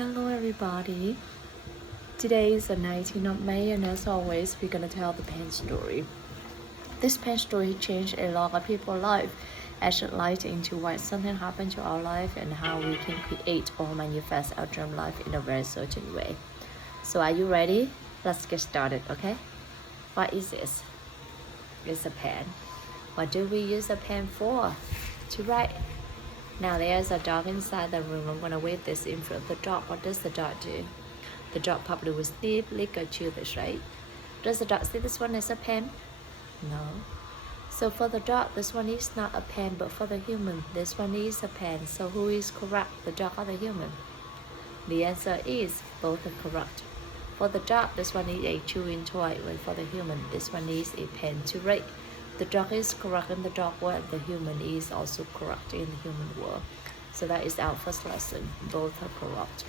Hello everybody. Today is the 19th of May and as always we're gonna tell the pen story. This pen story changed a lot of people's life and shed light into why something happened to our life and how we can create or manifest our dream life in a very certain way. So are you ready? Let's get started, okay? What is this? It's a pen. What do we use a pen for? To write. Now there's a dog inside the room. I'm gonna wave this in front of the dog. What does the dog do? The dog probably will sniff, lick, or chew this, right? Does the dog see this one as a pen? No. So for the dog, this one is not a pen, but for the human, this one is a pen. So who is correct, the dog or the human? The answer is both are correct. For the dog, this one is a chewing toy, while for the human, this one is a pen to write. The dog is correct in the dog world, the human is also correct in the human world. So that is our first lesson, both are correct.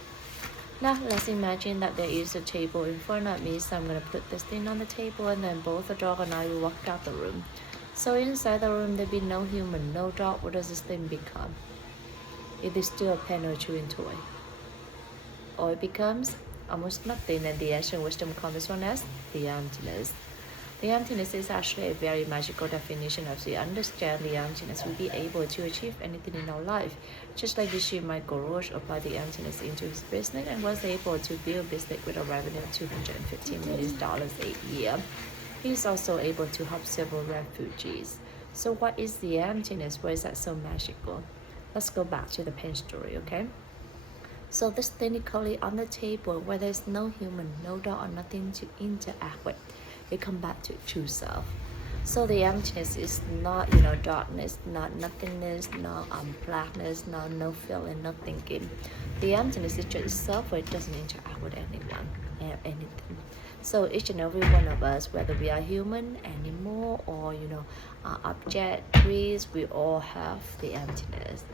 Now let's imagine that there is a table in front of me, so I'm going to put this thing on the table and then both the dog and I will walk out the room. So inside the room there'll be no human, no dog. What does this thing become? It is still a pen or chewing toy. Or it becomes almost nothing, and the ancient wisdom calls this one as the emptiness. The emptiness is actually a very magical definition. As we understand the emptiness, we'll be able to achieve anything in our life. Just like Rishi Michael Roach applied the emptiness into his business and was able to build a business with a revenue of $250 million a year. He is also able to help several refugees. So what is the emptiness? Why is that so magical? Let's go back to the pen story, okay? So this technically on the table where there's no human, no dog, or nothing to interact with. We come back to true self. So the emptiness is not, darkness, not nothingness, not blackness, not no feeling, no thinking. The emptiness is just self, where it doesn't interact with anyone and anything. So each and every one of us, whether we are human, animal, or object, trees, we all have the emptiness.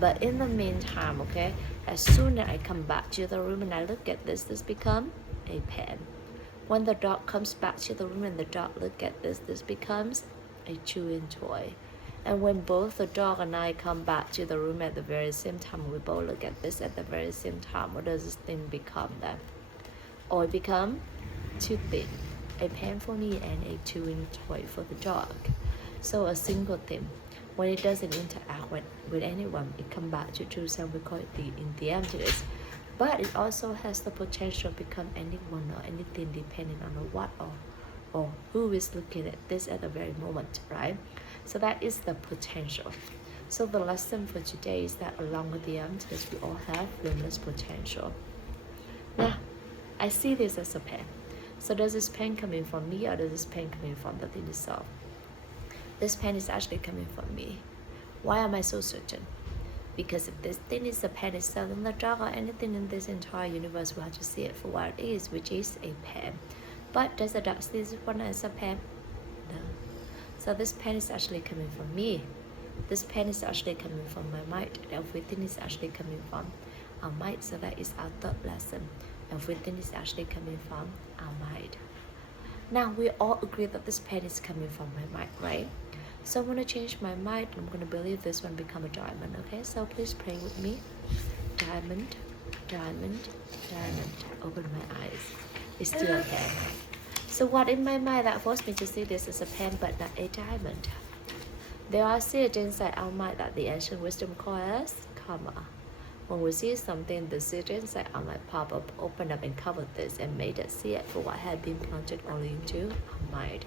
But in the meantime, okay, as soon as I come back to the room and I look at this become a pen. When the dog comes back to the room and the dog look at this becomes a chewing toy. And when both the dog and I come back to the room at the very same time, we both look at this at the very same time, what does this thing become then? Or it become two things, a pen for me and a chewing toy for the dog. So a single thing, when it doesn't interact with anyone, it come back to true self, we call it the emptiness. But it also has the potential to become anyone or anything depending on what or who is looking at this at the very moment, right? So that is the potential. So the lesson for today is that along with the emptiness, we all have limitless potential. Now, I see this as a pen. So does this pen coming from me or does this pen coming from the thing itself? This pen is actually coming from me. Why am I so certain? Because if this thing is a pen itself, then the dog or anything in this entire universe will have to see it for what it is, which is a pen. But does the dog see this one as a pen? No. So this pen is actually coming from me. This pen is actually coming from my mind. Everything is actually coming from our mind. So that is our third lesson. Everything is actually coming from our mind. Now we all agree that this pen is coming from my mind, right? So I'm going to change my mind. I'm going to believe this one become a diamond, okay? So please pray with me. Diamond, diamond, diamond. Open my eyes. It's still a pen. So what in my mind that forced me to see this as a pen but not a diamond? There are seeds inside our mind that the ancient wisdom calls karma. When we see something, the seed inside our mind pop up, open up and cover this and made us see it for what had been planted only into our mind.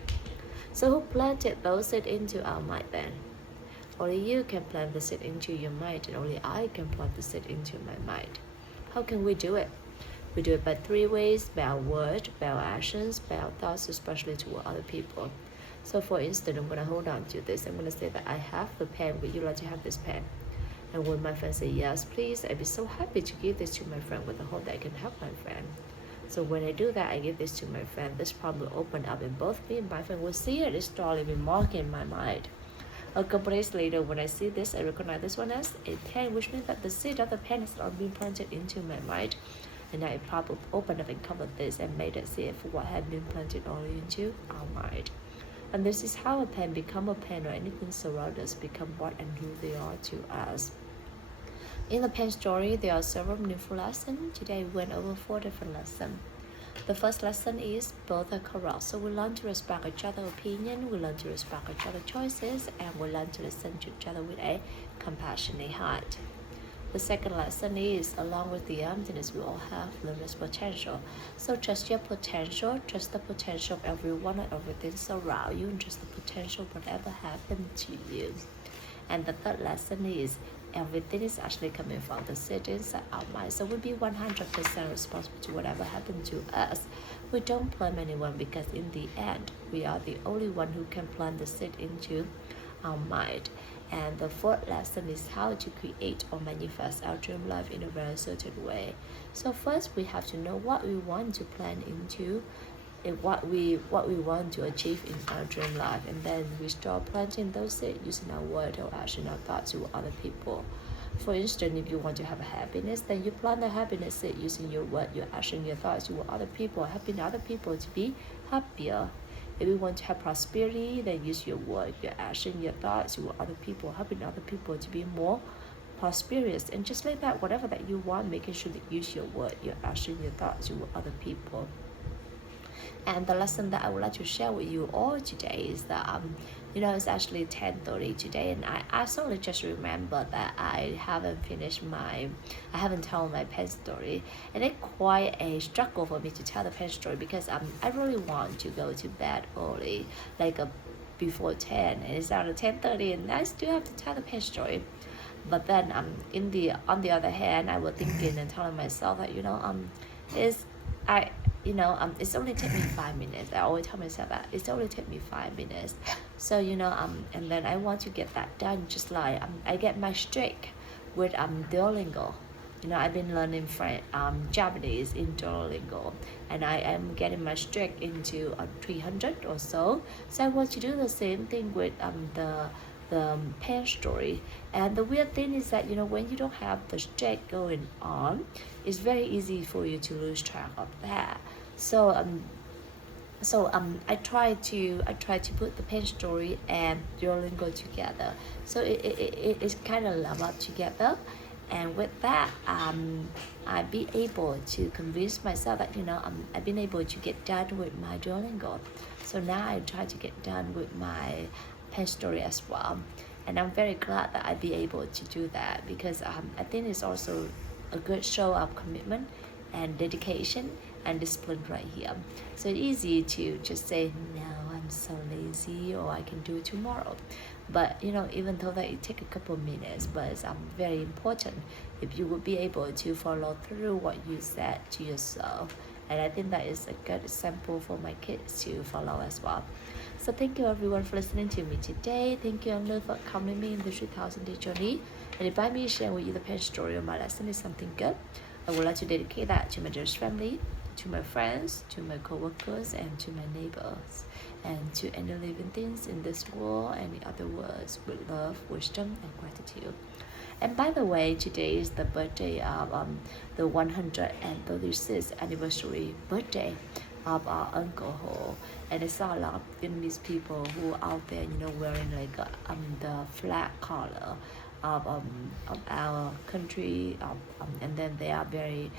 So who planted those seeds into our mind then? Only you can plant the seed into your mind, and only I can plant the seed into my mind. How can we do it? We do it by three ways: by our word, by our actions, by our thoughts, especially toward other people. So for instance, I'm going to hold on to this. I'm going to say that I have the pen. Would you like to have this pen? And when my friend say yes, please, I'd be so happy to give this to my friend with the hope that I can help my friend. So when I do that, I give this to my friend. This problem will open up and both me and my friend will see it. It's starting to mark in my mind. A couple days later, when I see this, I recognize this one as a pen, which means that the seed of the pen has not been planted into my mind. And I probably opened up and covered this and made it see it for what had been planted only into our mind. And this is how a pen become a pen, or anything surround us become what and who they are to us. In the pen story, there are several meaningful lessons. Today, we went over 4 different lessons. The first lesson is both are correct. So we learn to respect each other's opinion, we learn to respect each other's choices, and we learn to listen to each other with a compassionate heart. The second lesson is, along with the emptiness, we all have limitless potential. So trust your potential, trust the potential of everyone and everything around you, and trust the potential of whatever happened to you. And the third lesson is, everything is actually coming from the seed inside our mind. So we'll be 100% responsible to whatever happened to us. We don't blame anyone because in the end, we are the only one who can plant the seed into our mind. And the fourth lesson is how to create or manifest our dream life in a very certain way. So first, we have to know what we want to plan into, what we want to achieve in our dream life, and then we start planting those seeds using our word or action or thoughts to other people. For instance, if you want to have a happiness, then you plant the happiness seed using your word, your action, your thoughts to other people, helping other people to be happier. If you want to have prosperity, then use your word, your action, your thoughts to other people, helping other people to be more prosperous. And just like that, whatever that you want, making sure that you use your word, your action, your thoughts to other people. And the lesson that I would like to share with you all today is that it's actually 10:30 today, and I suddenly just remember that I haven't told my pen story, and it's quite a struggle for me to tell the pen story because I really want to go to bed early, like before 10, and it's around 10:30, and I still have to tell the pen story. But then on the other hand, I was thinking and telling myself that it's only take me 5 minutes. I always tell myself that it's only take me 5 minutes. So and then I want to get that done. Just like I get my streak with Duolingo. I've been learning Japanese in Duolingo, and I am getting my streak into 300 or so. So I want to do the same thing with the pen story. And the weird thing is that when you don't have the streak going on, it's very easy for you to lose track of that. So I try to put the pen story and Duolingo together, so it's kind of lumped together. And with that, I be able to convince myself that I've been able to get done with my Duolingo. So now I try to get done with my pen story as well, and I'm very glad that I be able to do that because I think it's also a good show of commitment and dedication and discipline right here. So it's easy to just say no, I'm so lazy, or I can do it tomorrow. But even though that it take a couple of minutes, but it's very important if you would be able to follow through what you said to yourself. And I think that is a good example for my kids to follow as well. So thank you everyone for listening to me today. Thank you Amnu for coming me in the 3000 day journey. And if I may share with you the pen story of my lesson is something good, I would like to dedicate that to my dearest family, to my friends, to my co-workers, and to my neighbors, and to any living things in this world and in other worlds with love, wisdom, and gratitude. And by the way, today is the birthday of the 136th anniversary birthday of our Uncle Ho, and I saw a lot of Vietnamese people who are out there, wearing like the flag color of our country, and then they are very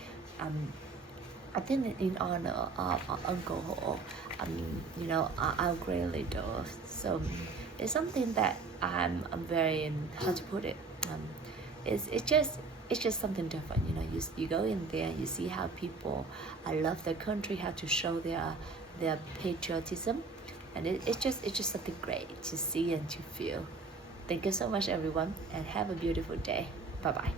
I think in honor of Uncle Ho, our great leader. So it's something that I'm very, how to put it, it's just something different. You go in there and you see how people love their country, how to show their patriotism, and it's just something great to see and to feel. Thank you so much everyone, and have a beautiful day. Bye bye.